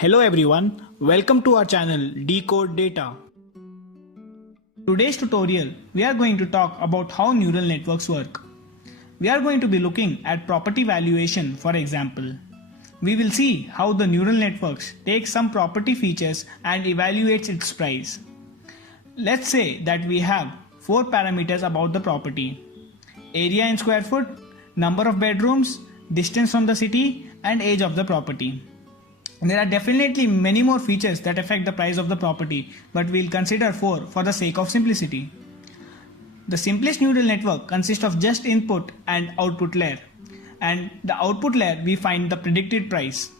Hello everyone, welcome to our channel Decode Data. Today's tutorial, we are going to talk about how neural networks work. We are going to be looking at property valuation, for example. We will see how the neural networks take some property features and evaluates its price. Let's say that we have 4 parameters about the property: area in square foot, number of bedrooms, distance from the city, and age of the property. There are definitely many more features that affect the price of the property, but we'll consider 4 for the sake of simplicity. The simplest neural network consists of just input and output layer, and the output layer we find the predicted price.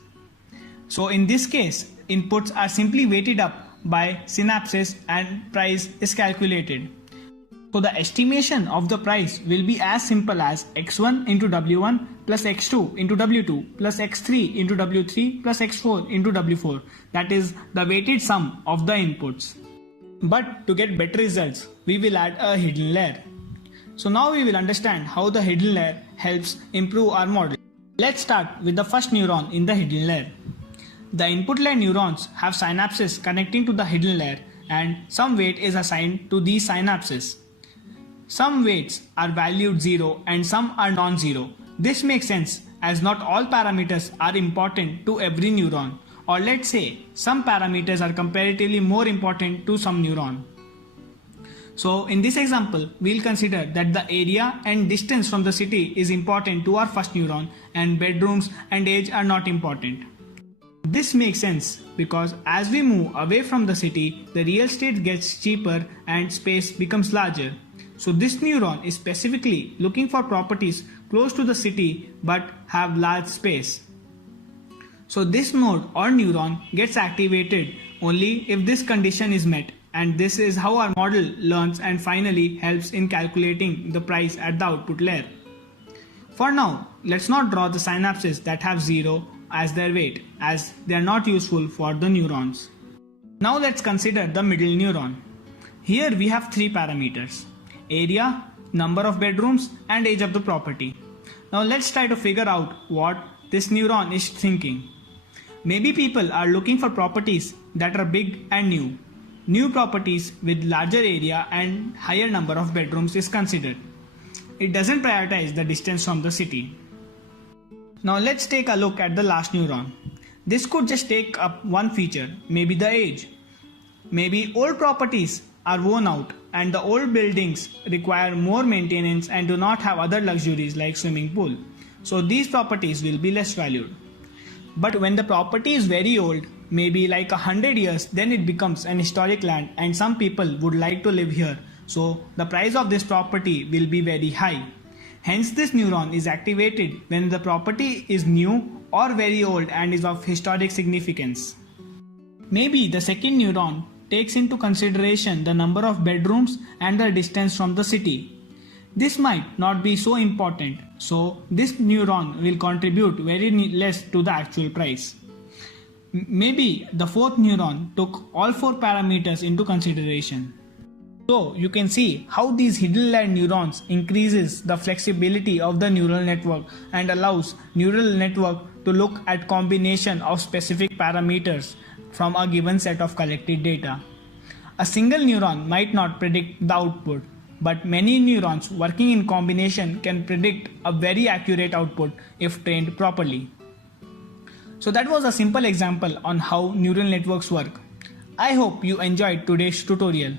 So in this case, inputs are simply weighted up by synapses and price is calculated. So the estimation of the price will be as simple as x1 into w1 plus x2 into w2 plus x3 into w3 plus x4 into w4. That is the weighted sum of the inputs. But to get better results, we will add a hidden layer. So now we will understand how the hidden layer helps improve our model. Let's start with the first neuron in the hidden layer. The input layer neurons have synapses connecting to the hidden layer, and some weight is assigned to these synapses. Some weights are valued 0 and some are non-zero. This makes sense as not all parameters are important to every neuron, or let's say some parameters are comparatively more important to some neuron. So in this example, we'll consider that the area and distance from the city is important to our first neuron and bedrooms and age are not important. This makes sense because as we move away from the city, the real estate gets cheaper and space becomes larger. So this neuron is specifically looking for properties close to the city but have large space. So this node or neuron gets activated only if this condition is met, and this is how our model learns and finally helps in calculating the price at the output layer. For now, let's not draw the synapses that have 0 as their weight, as they are not useful for the neurons. Now let's consider the middle neuron. Here we have 3 parameters: area, number of bedrooms, and age of the property. Now let's try to figure out what this neuron is thinking. Maybe people are looking for properties that are big and new. New properties with larger area and higher number of bedrooms is considered. It doesn't prioritize the distance from the city. Now let's take a look at the last neuron. This could just take up one feature, maybe the age. Maybe old properties are worn out and the old buildings require more maintenance and do not have other luxuries like swimming pool. So these properties will be less valued. But when the property is very old, maybe like 100 years, then it becomes an historic land and some people would like to live here. So the price of this property will be very high. Hence this neuron is activated when the property is new or very old and is of historic significance. Maybe the second neuron takes into consideration the number of bedrooms and the distance from the city. This might not be so important, so this neuron will contribute very less to the actual price. Maybe the fourth neuron took all 4 parameters into consideration. So you can see how these hidden layer neurons increases the flexibility of the neural network and allows neural network to look at combination of specific parameters from a given set of collected data. A single neuron might not predict the output, but many neurons working in combination can predict a very accurate output if trained properly. So that was a simple example on how neural networks work. I hope you enjoyed today's tutorial.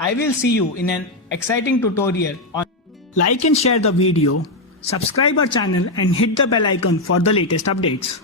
I will see you in an exciting tutorial on. Like and share the video, subscribe our channel and hit the bell icon for the latest updates.